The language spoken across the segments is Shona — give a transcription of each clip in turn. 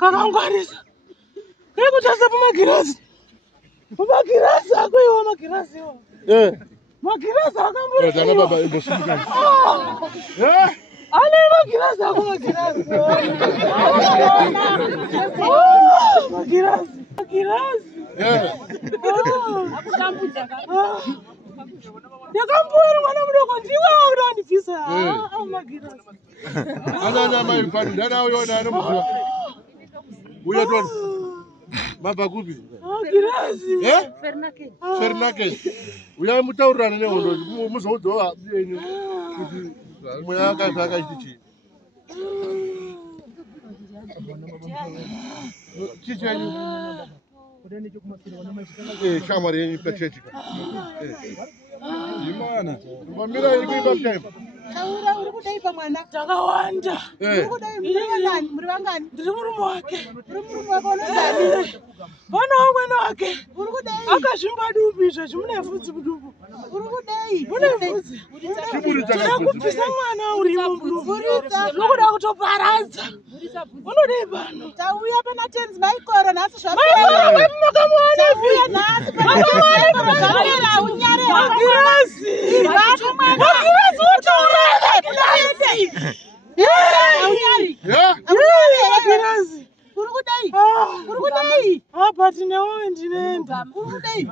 kakangwarisa kekuchasa pamagirazi ako iwo magirazi iwo magirazi akambura baba imbosumuka ale magirazi ako magirazi yakambura mwana mudoko ndiwe urandibvisa magirazi Ana mai fani dana uyona anomuziva. Uya toni. Mabva kupi? Girazi. Fernake. Uya mutaurirana nehondo muzoudzawo yenyu kuti mweya akaita chichi. Chichenyu. Shamari yenyu pachechika. Imana. Mamira iri kuimba time. Taura uri kudai mwana takawanda. Uri kudai muri vangani? Ndiri murume wake. Uri murume wake unozani? Pana umwe wake. Uri kudai? Akazvimba dubi zvimune vhudzi mudubu. Uri kudai? Mune vhudzi. Takubvisa mwana uri murume. Nokuda kutoparadza. Unodai pano. Tauya pana tenzi maikoro nhasi zvapera. Makamuona Tauya nhasi pana tenzi zvapera unyare. Magirazi. Magirazi utaura. Urukudai. Apa tinewo ndinenda. Urukudai.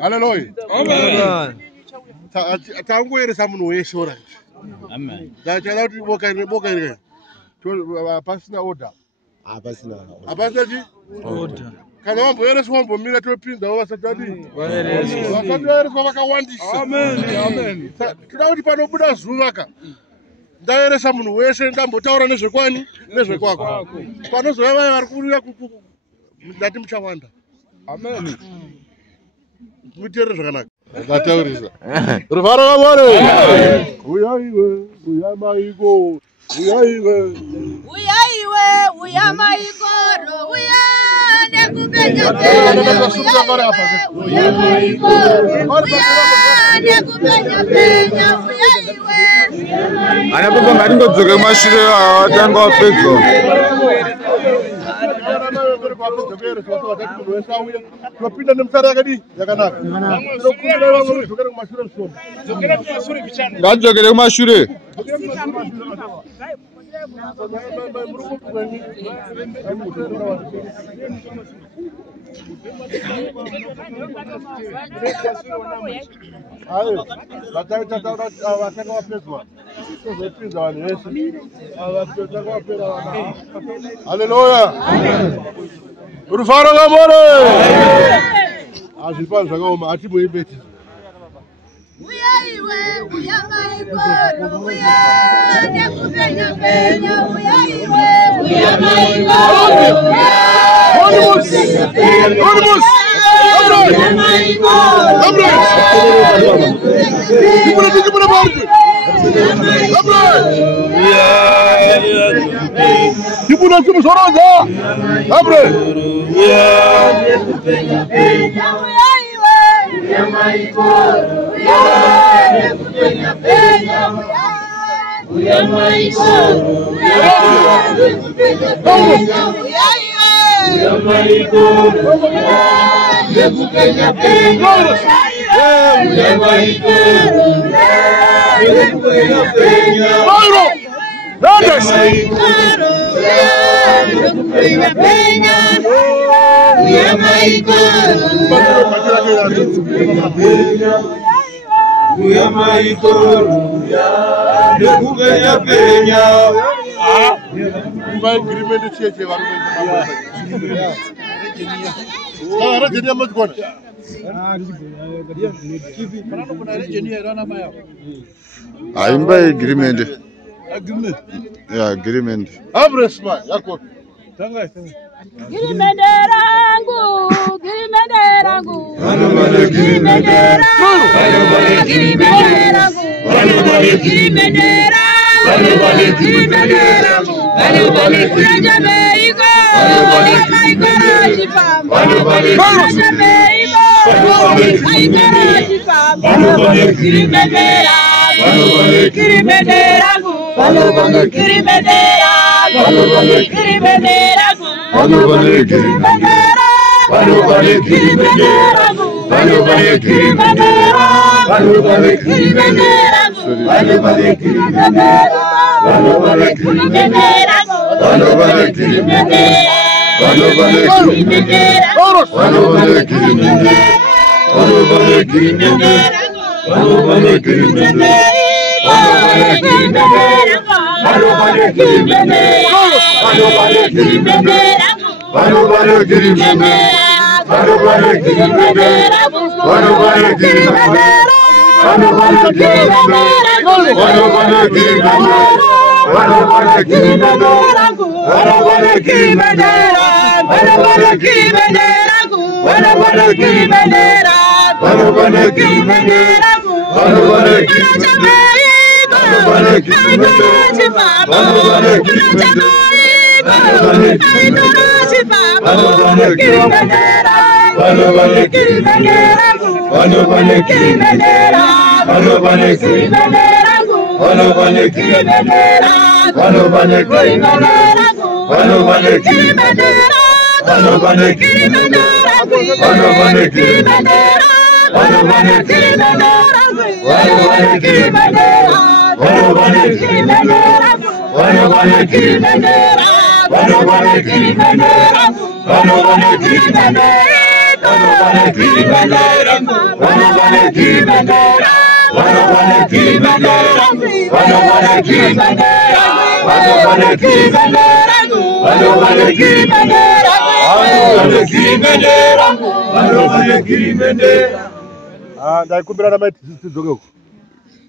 Hallelujah. Amen. Tangoeresa munhu weshe oranje. Amen. Ndachada kuti boka iri. Pasina order. Pasina chi? Order. Kana wamboereswa wambomira topinzawo vasati vadii? Vasati vaereswa vakawandisa. Amen. Tinoda kuti panobuda zuva ka. Ndaeresa munhu weshe ndambotaura nezvekwani nezvekwako. Panozova vaya vari kuuya ndati muchawanda. Amen. Muteerere zvakanaka. Ndataurisa. Ruvaro kamore. Uyaiwe, uyamaiko. Uyaiwe. Uyaiwe, uyamaikoro. Uya nekupenya penya. Uyamaiko. Uya nekupenya penya. Uyaiwe. Anapokuwa ngaringodzoke kumashure atanga wapedza. Topinda nemusara yakadii yakanaka. Ngadzokere kumashure. Hallelujah. Rufaro kamore. Azvipano zvakaoma atimuimbeti. Uyaiwe, uyamaikoro. Uya nekupenya penya. Uyaiwe, uyamaikoro. Kibuna kimusoroza. Abre. Aimba agreement. Yeah, agreement. Abresma yako. Girimenderangu.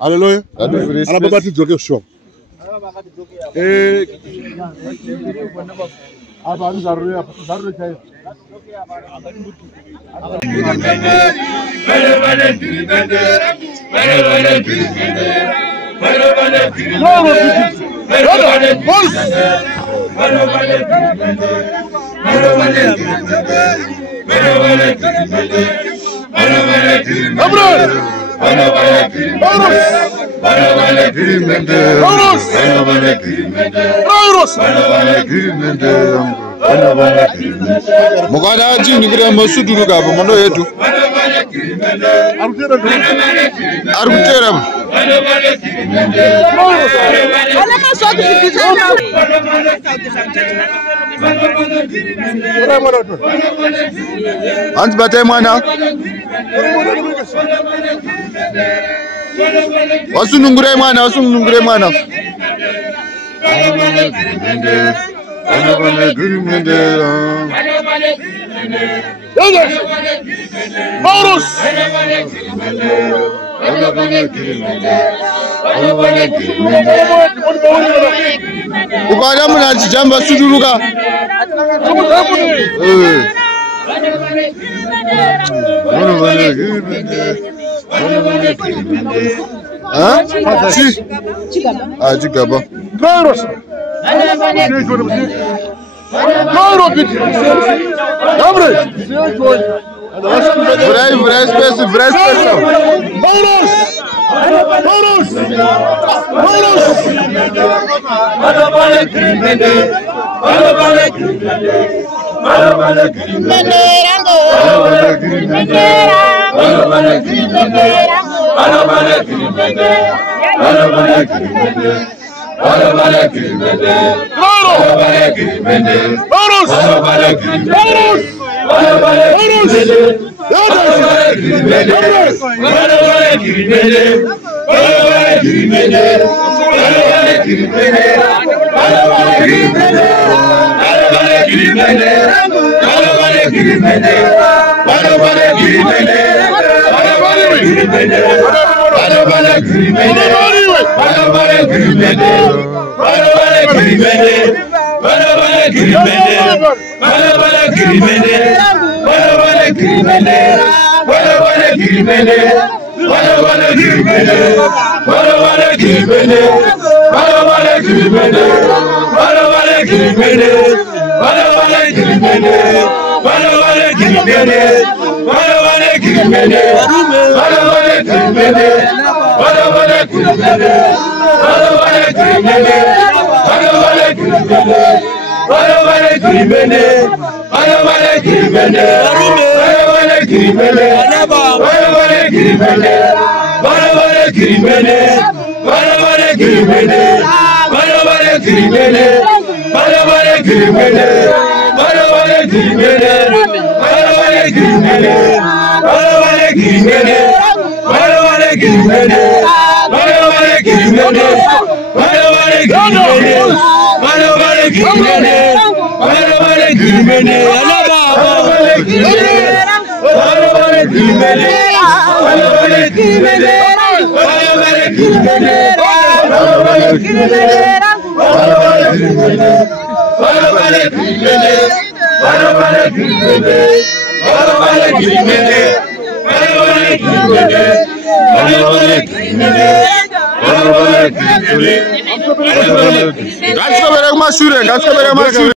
Hallelujah. Alababa tidzoke shop. Mukada jini kira masuduru ka bomono yetu. Arutera. Ans batay mwana. Wasunungure mwana. Ukada muna jamba suduruka. Chigaba. Gaskabere mashure